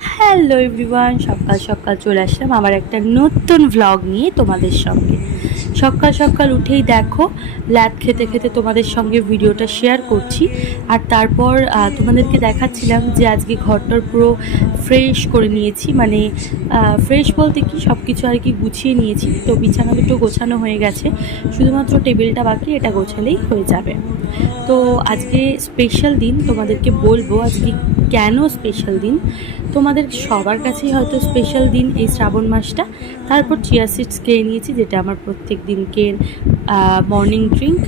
Hello everyone, সকাল সকাল চলে আসলাম আবার একটা নতুন ভ্লগ নিয়ে তোমাদের সঙ্গে। সকাল সকাল উঠেই দেখো ল্যাদ খেতে খেতে তোমাদের সঙ্গে ভিডিওটা শেয়ার করছি। আর তারপর তোমাদেরকে দেখাচ্ছিলাম যে আজকে ঘরটার পুরো ফ্রেশ করে নিয়েছি, মানে ফ্রেশ বলতে কি সব কিছু আর কি গুছিয়ে নিয়েছি। তো বিছানা দুটো গোছানো হয়ে গেছে, শুধুমাত্র টেবিলটা বাকি, এটা গোছালেই হয়ে যাবে। তো আজকে স্পেশাল দিন, তোমাদেরকে বলবো আজকে কেন স্পেশাল দিন। তোমাদের সবার কাছেই হয়তো স্পেশাল দিন এই শ্রাবণ মাসটা। তারপর চিয়া সিডস খেয়ে নিয়েছি, যেটা আমার প্রত্যেক দিনকের মর্নিং ড্রিঙ্ক।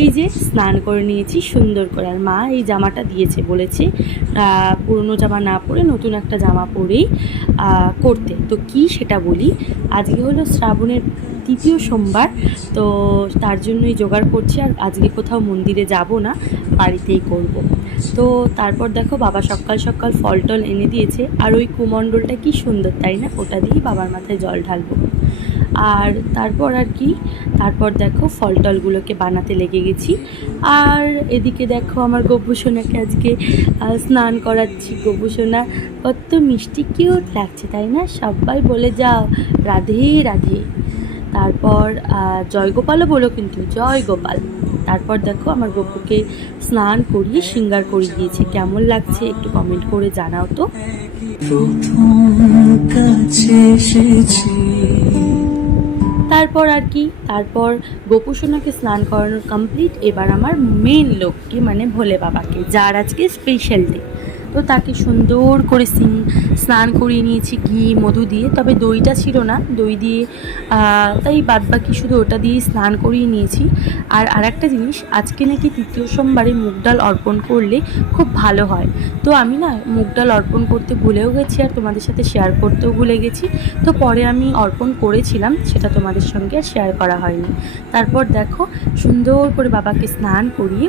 এই যে স্নান করে নিয়েছি সুন্দর করে, আর মা এই জামাটা দিয়েছে, বলেছে পুরনো জামা না পরে নতুন একটা জামা পরেই করতে। তো কি সেটা বলি, আজকে হলো শ্রাবণের তৃতীয় সোমবার, তো তার জন্যই জোগাড় করছি। আর আজকে কোথাও মন্দিরে যাব না, বাড়িতেই করব। তো তারপর দেখো বাবা সকাল সকাল ফল টল এনে দিয়েছে, আর ওই কুমণ্ডলটা কি সুন্দর তাই না, ওটা দিয়েই বাবার মাথায় জল ঢালবো। আর তারপর দেখো ফল টলগুলোকে বানাতে লেগে গেছি। আর এদিকে দেখো আমার গব্বু সোনাকে আজকে স্নান করাচ্ছি। গব্বু সোনা কত মিষ্টি কিউট লাগছে তাই না, সবাই বলে যাও রাধে রাধে। তারপর জয়গোপালও বলো কিন্তু, জয় গোপাল। তারপর দেখো আমার গপুকে স্নান করিয়ে সিঙ্গার করে দিয়েছে, কেমন লাগছে একটু কমেন্ট করে জানাও তো। তারপর গপু সোনাকে স্নান করানোর কমপ্লিট। এবার আমার মেন লোককে মানে ভোলে বাবাকে, যার আজকে স্পেশাল ডে, তো তাকে সুন্দর করে স্নান করিয়ে নিয়েছি ঘি মধু দিয়ে। তবে দইটা ছিল না, দই দিয়ে তাই বাদবাকি শুধু ওটা দিয়েই স্নান করিয়ে নিয়েছি। আর আরেকটা জিনিস, আজকে নাকি তৃতীয় সোমবারে মুগ ডাল অর্পণ করলে খুব ভালো হয়। তো আমি না মুগ ডাল অর্পণ করতে ভুলেও গেছি, আর তোমাদের সাথে শেয়ার করতেও ভুলে গেছি। তো পরে আমি অর্পণ করেছিলাম, সেটা তোমাদের সঙ্গে আর শেয়ার করা হয়নি। তারপর দেখো সুন্দর করে বাবাকে স্নান করিয়ে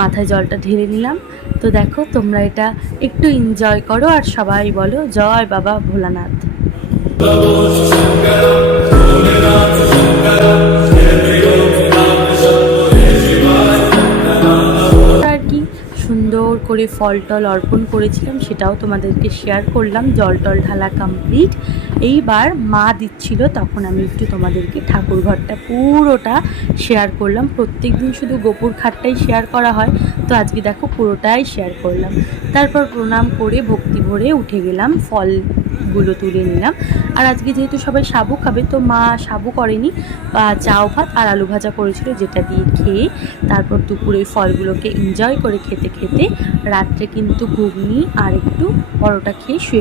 মাথায় জলটা ঢেলে নিলাম। তো দেখো তোমরা এটা একটু এনজয় করো, আর সবাই বলো জয় বাবা ভোলানাথ। আর কি সুন্দর করে ফল টল অর্পণ করেছিলাম, সেটাও তোমাদেরকে শেয়ার করলাম। জল টল ঢালা কমপ্লিট। এইবার মা দিচ্ছিল, তখন আমি একটু তোমাদেরকে ঠাকুর ঘরটা পুরোটা শেয়ার করলাম। প্রত্যেক দিন শুধু গোপুর খাটটাই শেয়ার করা হয়, তো আজকে দেখো পুরোটাই শেয়ার করলাম। তারপর প্রণাম করে ভক্তি ভরে উঠে গেলাম, ফলগুলো তুলে নিলাম। আর আজকে যেহেতু সবাই সাবু খাবে, তো মা সাবু করেনি, চাও ভাত আর আলু ভাজা করেছিল, যেটা দিয়ে খেয়ে তারপর দুপুরে ফলগুলোকে এনজয় করে খেতে খেতে রাত্রে কিন্তু ঘুগনি আর একটু পরোটা খেয়ে শুয়ে